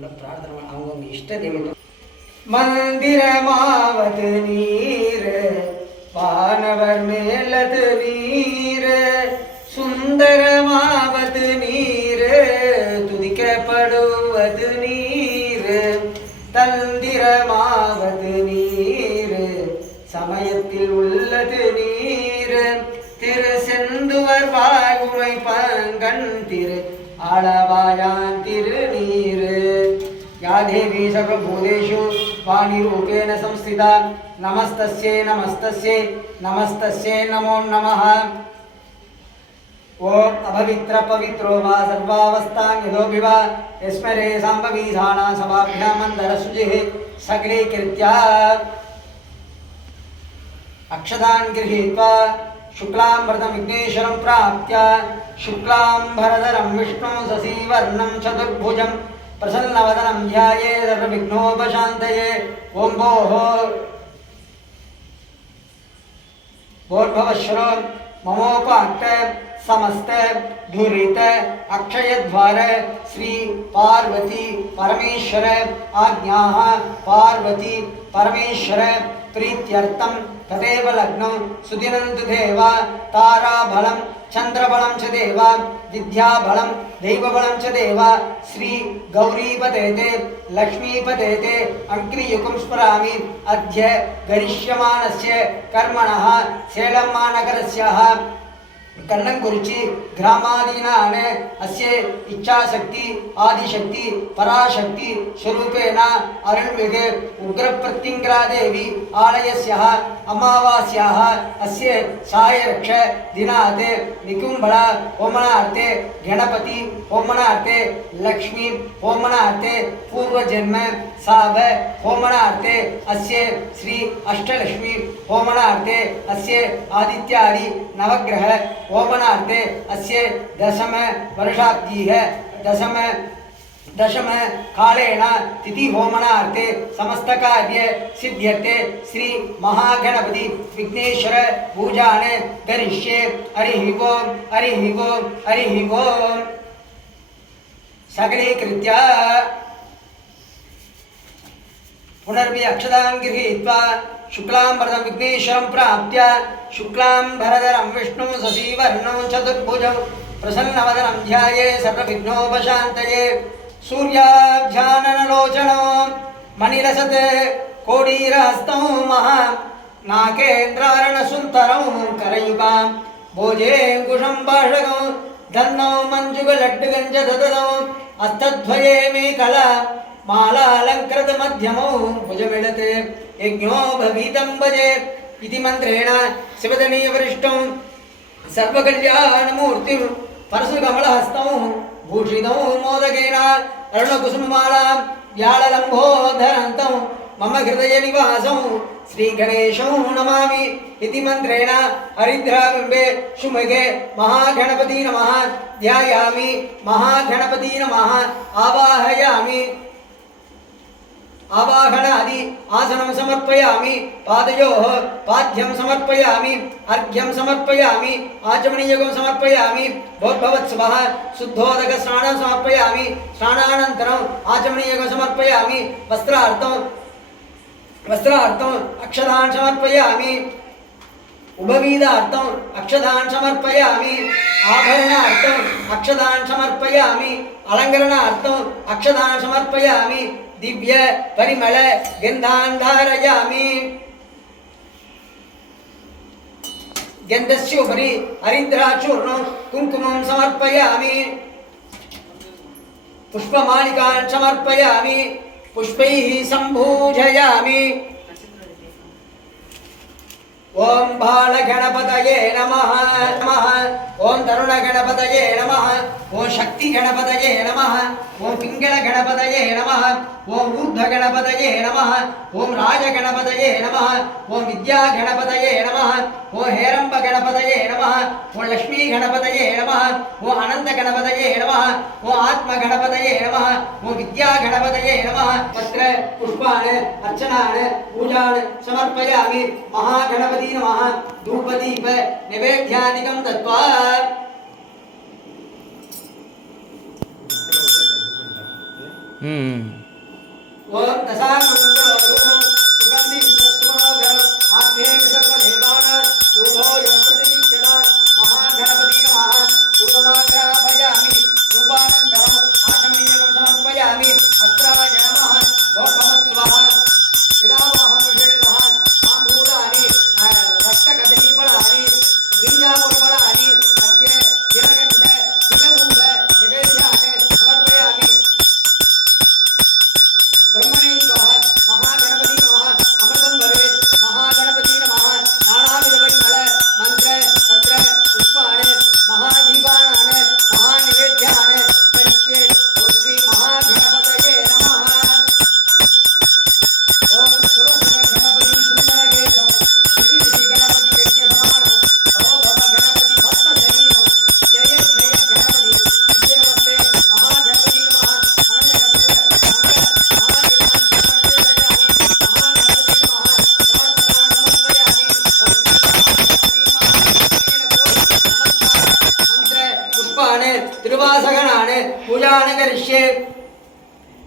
உள்ள பிரார்த்தனை பண்ண- அவங்கவங்க இஷ்ட தெய்வத்தை மந்திரமாவது நீர் வானவர் மேலது நீர் சுந்தரமாவது நீர் துதிக்கப்படுவது நீர். தந்திரமாவது நீர் சமயத்தில் உள்ளது நீர். திரு செந்துவர் வாயுமை பங்கன் திரு ஆளவாயான் திருநீர். सर्वभूतेषु वाणिरूपेण संस्थिता। नमस्तस्यै नमस्तस्यै नमस्तस्यै नमो नमः। ॐ अपवित्र पवित्रो वा सर्वावस्थां यथोऽपि वा यस्मरे साम्बवीधाना सभाभ्यामन्तरशुचिः सगलीकृत्या अक्षतान् गृहीत्वा शुक्लाम्बरं विघ्नेश्वरं प्राप्य शुक्लाम्बरधरं विष्णुं शशिवर्णं चतुर्भुजं प्रसन्नवदनं ध्याये सर्वविघ्नोपशान्तये। ॐ भोः। भोर्भवश्रो। ममोपाक्त समस्त धुरित अक्षय द्वार श्री पार्वती परमेश्वर आज्ञा पार्वती परमेश्वर प्रीत्यर्थं तदेव लग्नं सुदिनन्तु देव, ताराबलं, चन्द्रबलं च देव, विद्याबलं, दैवबलं च देव, श्री गौरीपदेते लक्ष्मीपदेते अग्नियुगं स्मरामि। अद्य गरिष्यमाणस्य कर्मणः, सेलम्मानगरस्यः कर्णं कुरुचि ग्रामादीना अने अस्य इच्छा शक्ति पराशक्ति स्वरूपेण अरण्यगे उग्रप्रतिंग्रा देवी आलयस्यः, अमावास्याः, अस्य सायरक्ष दिनाते निकुम्भडा ओमनार्थे गणपति, ओमनार्थे लक्ष्मी, ओमनार्थे पूर्वजन्म साव ओमनार्थे अस्य श्री अष्टलक्ष्मी, ओमनार्थे अस्य आदित्यादि नवग्रह नवग्रह होमनार्थे अस्य दशम वर्षाब्दीः दशम दशम कालेन तिथि होमनार्थे समस्त कार्य सिद्ध्यर्थे श्री महागणपति विघ्नेश्वर पूजान करिष्ये हरिः ओम हरिः ओम हरिः ओम। सगलीकृत्य पुनर्वि अक्षतान् गृहीत्वा शुक्लाम्बरदं विघ्नेश्वरं प्राप्य शुक्लाम्बरधरं विष्णुं शशिवर्णं चतुर्भुजं प्रसन्नवदनं ध्याये सर्वविघ्नोपशान्तये सूर्याभ्याननलोचनो मणिलसत् कोडीरहस्तौ महा नाकेन्द्रारणसुन्तरौ करयुगां भोजेऽङ्कुशं भाषकौ दन्नौ मञ्जुगलड्डुगञ्ज दददौ हस्तद्वये मे कला మాలాలంకృత మధ్యమౌ భుజమిళత్ యజ్ఞోభవీతం భజే ఇది మంత్రేణ శివదనీయవరిష్టం సర్వకళ్యాణమూర్తి పరశుకమలహస్తం భూషితం మోదకేన అరుణకుసుమమాలాం వ్యాళలంభోధరంతం మమ హృదయ నివాసం శ్రీగణేశం నమామి ఇది మంత్రేణ హరిద్రాబింబే శుమగే మహాగణపతి నమ ధ్యాయామి మహాగణపతి నమ ఆవాహయామి. आवाहयामि आवाहनादि आसनं समर्पयामि, पादयोः पाद्यं समर्पयामि, अर्घ्यं समर्पयामि आचमनीयकं समर्पयामि भोद्भवत्सवः शुद्धोदकस्नानं समर्पयामि, स्नानानन्तरम् आचमनीयकं समर्पयामि, वस्त्रार्थं वस्त्रार्थम् अक्षतान् समर्पयामि उपवीदार्थम् अक्षतान् समर्पयामि आभरणार्थम् अक्षतान् समर्पयामि समर्पयामि దివ్య పరిమళ గంధాంధారయామి గంధస్యోపరి హరిద్రాచూర్ణం కుంకుమం సమర్పయామి పుష్పమాళికాన్ సమర్పయామి పుష్పై సంభూజయామి ఓం బాళగణపతయే నమ నమ ஓம் தருண கணபதயே நம ஓம் சக்தி கணபதயே நம ஓம் பிங்கள கணபதயே நம ஓம் ஊர்த கணபதயே நம ஓம் ராஜ கணபதயே நம ஓம் வித்யா கணபதயே நம ஓம் ஹேரம்ப கணபதயே நம ஓம் லக்ஷ்மி கணபதயே நம ஓம் அனந்த கணபதயே நம ஓம் ஆத்ம கணபதயே நம ஓம் வித்யா கணபதயே நம பத்திர புஷ்பாணு அர்ச்சனானு பூஜானு சமர்ப்பயாமி மகா கணபதி நம தூபதீப நிவேத்தியாதிகம் தத்வா नमस्कार. हम्म. तसा பூஜான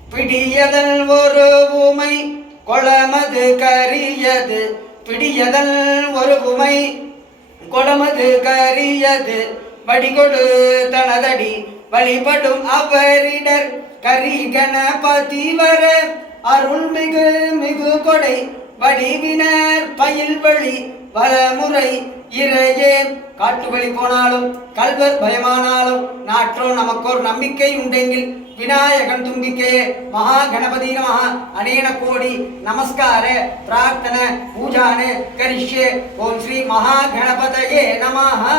பிடியதல் ஒரு உமை கொளமது கரியது. பிடியதல் ஒரு உமை கொளமது கரியது. வடிகொடு தனதடி வழிபடும் அவரிடர். கரி கணபதி வர அருள்மிகு மிகு கொடை. வடிவினர் பயில் வழி வலமுறை இறையே காட்டு வழி போனாலும் கல்வர் பயமானாலும் நாற்றோ நமக்கோர் நம்பிக்கை உண்டெங்கில் விநாயகன் தும்பிக்கையே மகா கணபதி நம அனேன கோடி நமஸ்கார பிரார்த்தன பூஜான கரிஷ்யே ஓம் ஸ்ரீ மகா கணபதயே நமஹா.